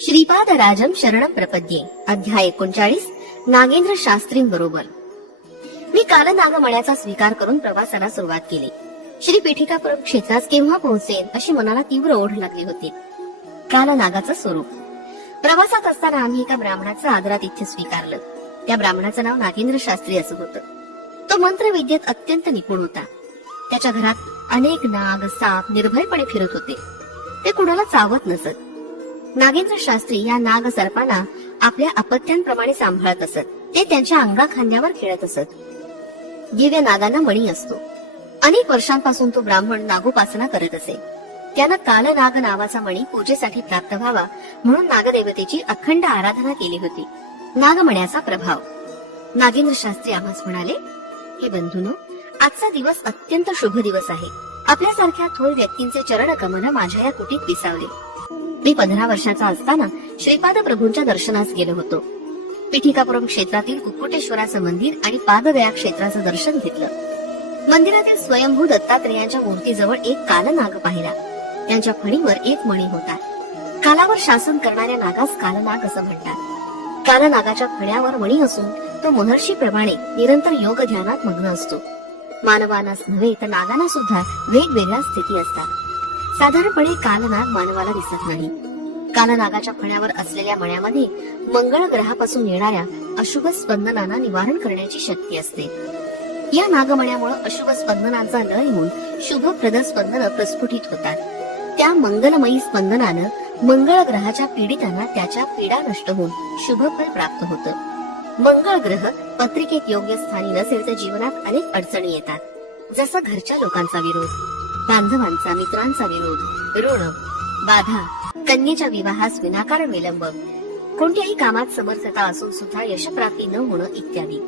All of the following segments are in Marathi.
श्रीपाद राजम शरणम प्रपद्ये अध्याय 39 नागेंद्र शास्त्रींबरोबर. मी काल नागमण्याचा स्वीकार करून प्रवासाला सुरुवात केली. श्री पीठिकापुरम क्षेत्रास केव्हा पोहोचेन अशी मनाला तीव्र ओढ लागली होती. काल नागाचं स्वरूप. प्रवासात असताना आम्ही एका ब्राह्मणाचं आदरातिथ्य स्वीकारलं. त्या ब्राह्मणाचं नाव नागेंद्र शास्त्री असं होतं. तो मंत्रविद्येत अत्यंत निपुण होता. त्याच्या घरात अनेक नाग साप निर्भयपणे फिरत होते. ते कुणाला चावत नसत. नागेंद्र शास्त्री या नाग सर्पांना आपल्या अपत्यांप्रमाणे सांभाळत असत. ते त्यांच्या अंगा खांद्यावर खेळत असत. दिव्य नागांना मणी असतो. अनेक वर्षांपासून तो ब्राह्मण नागोपासना करत असे. त्यानं कालनाग नावाचा मणी पूजेसाठी प्राप्त व्हावा म्हणून नागदेवतेची अखंड आराधना केली होती. नागमण्याचा प्रभाव. नागेंद्र शास्त्री आम्हास म्हणाले, हे बंधूनो, आजचा दिवस अत्यंत शुभ दिवस आहे. आपल्यासारख्या थोर व्यक्तींचे चरण कमल माझ्या या कुटीत विसावले. मी 15 वर्षाचा असताना श्रीपाद प्रभूंच्या दर्शनास गेलो होतो. पीठिकापुरम क्षेत्रातील कुक्कुटेश्वराचं मंदिर आणि पादगया क्षेत्राचं दर्शन घेतलं. मंदिरातील स्वयंभू दत्तात्रेयांच्या मूर्तीजवळ एक कालनाग पाहिला. त्यांच्या फणीवर एक मणी होता. कालावर शासन करणाऱ्या नागास कालनाग असं म्हणतात. कालनागाच्या फण्यावर मणी असून तो महर्षीप्रमाणे निरंतर योग ध्यानात मग्न असतो. मानवानाच नव्हे तर नागांना सुद्धा वेगवेगळ्या स्थिती असतात. साधारणपणे कालनाग मानवाला दिसत नाही. कालनागाच्या फण्यावर असलेल्या मण्यामध्ये मंगळ ग्रहापासून येणाऱ्या अशुभ स्पंदनांना निवारण करण्याची शक्ती असते. या नागमण्यामुळे अशुभ स्पंदनांचा लय होऊन शुभप्रद स्पंदन प्रस्फुटित होतात. त्या मंगलमयी स्पंदनानं मंगळ ग्रहाच्या पीडितांना त्याच्या पीडा नष्ट होऊन शुभफल प्राप्त होतं. मंगळ ग्रह पत्रिकेत योग्य स्थानी नसेल तर जीवनात अनेक अडचणी येतात. जसं घरच्या लोकांचा विरोध, बांधवांचा मित्रांचा विरोध, ऋण बाधा, कन्येच्या विवाहास विनाकारण विलंब, कोणत्याही कामात समर्थता असून सुद्धा यशप्राप्ती न होणं इत्यादी.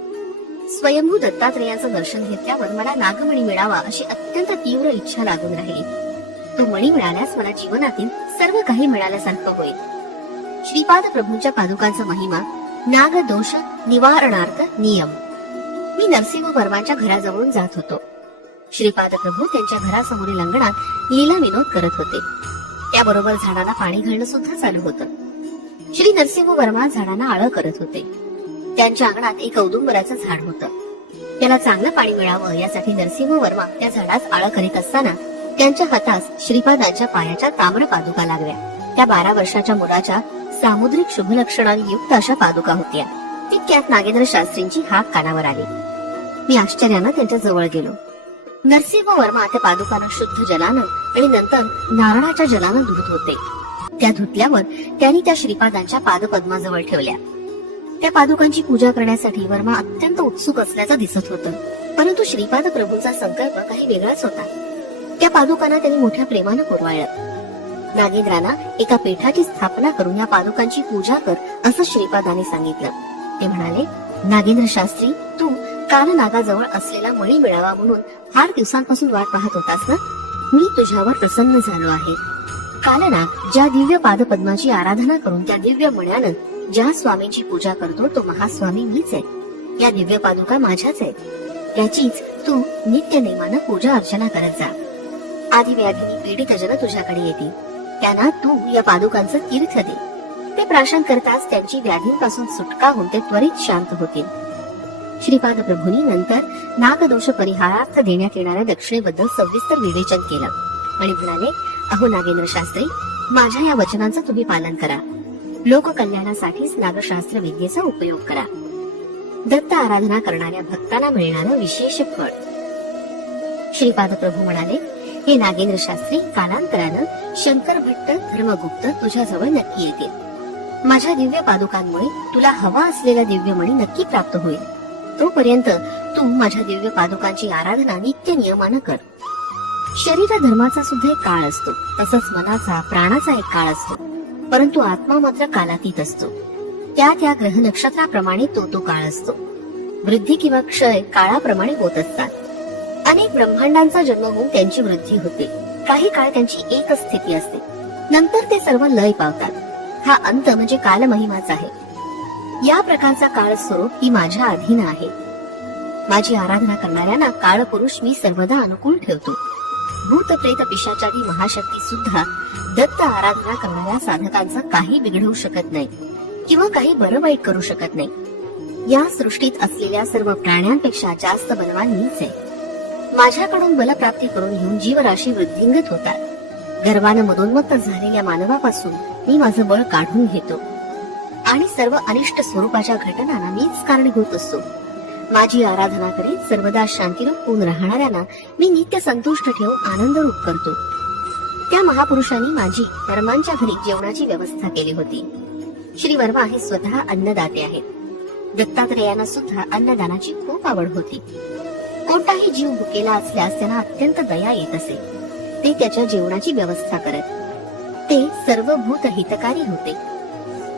स्वयंभू दत्तात्रेयांचं दर्शन घेतल्यावर मला नागमणी मिळावा अशी अत्यंत तीव्र इच्छा लागून राहिली. तो मणी मिळाल्यास मला जीवनातील सर्व काही मिळाल्यासारखं होईल. श्रीपाद प्रभूंच्या पादुकांचा महिमा. नाग दोष निवारणार्थ नियम. मी नरसिंह वर्मांच्या घराजवळून जात होतो. श्रीपाद प्रभू त्यांच्या घरासमोरील अंगणात लीला विनोद करत होते. त्याबरोबर झाडांना पाणी घालणं सुद्धा चालू होतं. श्री नरसिंह वर्मा झाडांना आळं करत होते. त्यांच्या अंगणात एक औदुंबराचं झाड होतं. त्याला चांगलं पाणी मिळावं यासाठी नरसिंह वर्मा त्या झाडास आळं करीत असताना त्यांच्या हातास श्रीपादांच्या पायाच्या ताम्र पादुका लागल्या. त्या 12 वर्षाच्या मुलाच्या सामुद्रिक शुभलक्षणांनी युक्त अशा पादुका होत्या. तितक्यात नागेंद्र शास्त्रींची हाक कानावर आली. मी आश्चर्यानं त्यांच्या जवळ गेलो. नरसिंह वर्मा त्या पादुकांना शुद्ध जलानं आणि नंतर नारळाच्या जलानं धुत होते. त्या धुतल्यावर त्यांनी त्या श्रीपादांच्या पादपद्माजवळ ठेवल्या. त्या पादुकांची पूजा करण्यासाठी वर्मा अत्यंत उत्सुक असल्याचं दिसत होतं. परंतु श्रीपाद प्रभूंचा संकल्प काही वेगळाच होता. त्या पादुकांना त्यांनी मोठ्या प्रेमानं पुरवाळलं. नागेंद्रांना एका पीठाची स्थापना करून या पादुकांची पूजा कर असं श्रीपादांनी सांगितलं. ते म्हणाले, नागेंद्र शास्त्री, तू कालनागाजवळ असलेला मणी मिळावा म्हणून फार दिवसांपासून वाट पाहत होतास ना? मी तुझ्यावर प्रसन्न झालो आहे. कालनाग ज्या दिव्य पादपद्माची आराधना करून त्या दिव्य मण्यानं ज्या स्वामींची पूजा करतो तो महास्वामी मीच आहे. या दिव्य पादुका माझ्याच आहेत. याचीच तू नित्य नेमानं पूजा अर्चना करत जा. आधी व्याधीने पीडित जन तुझ्याकडे येतील. त्यांना तू या पादुकांचं तीर्थ दे. ते प्राशन करताच त्यांची व्याधींपासून सुटका होऊन ते त्वरित शांत होतील. श्रीपाद प्रभूंनी नंतर नागदोष परिहारार्थ देण्यात येणाऱ्या दक्षिणेबद्दल सविस्तर विवेचन केलं आणि म्हणाले, अहो नागेंद्र शास्त्री, माझ्या या वचनांचं तुम्ही पालन करा. लोककल्याणासाठीच नागशास्त्र विद्येचा उपयोग करा. दत्त आराधना करणाऱ्या भक्तांना मिळणारं विशेष फळ. श्रीपाद प्रभू म्हणाले, हे नागेंद्र शास्त्री, कालांतरानं शंकर भट्ट धर्मगुप्त तुझ्याजवळ नक्की येतील. माझ्या दिव्य पादुकांमुळे तुला हवा असलेला दिव्यमणी नक्की प्राप्त होईल. तोपर्यंत तू माझ्या दिव्य पादुकांची आराधना नित्य नियमानं कर. शरीर धर्माचा सुद्धा एक काळ असतो, तसंच मनाचा प्राणाचा एक काळ असतो. परंतु आत्मा मात्र कालातीत असतो. त्या ग्रह नक्षत्राप्रमाणे तो काळ असतो. वृद्धी किंवा क्षय काळाप्रमाणे होत असतात. अनेक ब्रह्मांडांचा जन्म होऊन त्यांची वृद्धी होते. काही काळ त्यांची एकच स्थिती असते. नंतर ते सर्व लय पावतात. हा अंत म्हणजे कालमहिमाच आहे. या प्रकारचा काळ स्वरूप ही माझ्या अधीन आहे. माझी आराधना करणाऱ्यांना काळपुरुष मी सर्वदा अनुकूल ठेवतो. भूत प्रेत पिशाचारी महाशक्ती सुद्धा दत्त आराधना करणाऱ्या साधकांचं काही बिघडवू शकत नाही किंवा काही बरं वाईट करू शकत नाही. या सृष्टीत असलेल्या सर्व प्राण्यांपेक्षा जास्त बलवान मीच आहे. माझ्याकडून बलप्राप्ती करून घेऊन जीवराशी वृद्धिंगत होतात. गर्वानं मदोन्मत्त झालेल्या मानवापासून मी माझं बळ काढून घेतो आणि सर्व अनिष्ट स्वरूपाच्या घटनांना मीच कारणीभूत असतो. माझी आराधना करीत सर्वदा शांतीरूप होऊन राहणाऱ्यांना मी नित्य संतुष्ट ठेवून आनंदरूप करतो. त्या महापुरुषांनी माझी वर्मांच्या घरी जेवणाची व्यवस्था केली होती. श्री वर्मा हे स्वतः अन्नदाते आहेत. दत्तात्रेयांना सुद्धा अन्नदानाची खूप आवड होती. कोणताही जीव भुकेला असल्यास त्यांना अत्यंत दया येत असे. ते त्याच्या जेवणाची व्यवस्था करत. ते सर्व भूत हितकारी होते.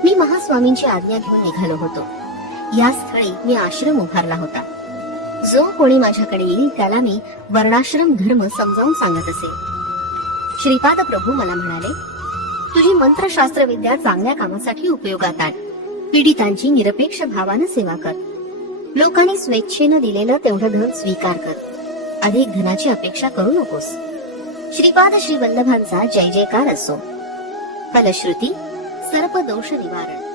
मी महास्वामींची आज्ञा घेऊन निघालो होतो. या स्थळी मी आश्रम उभारला होता. जो कोणी माझ्याकडे येईल त्याला मी वर्णाश्रम धर्म समजावून सांगत असे. श्रीपाद प्रभू मला म्हणाले, तुझी मंत्रशास्त्र विद्या चांगल्या कामासाठी उपयोगात आण. पीडितांची निरपेक्ष भावानं सेवा कर. लोकांनी स्वेच्छेनं दिलेलं तेवढं धन स्वीकार कर. अधिक धनाची अपेक्षा करू नकोस. श्रीपाद श्री वल्लभांचा जय जयकार असो. फलश्रुती सर्प दोष निवारण.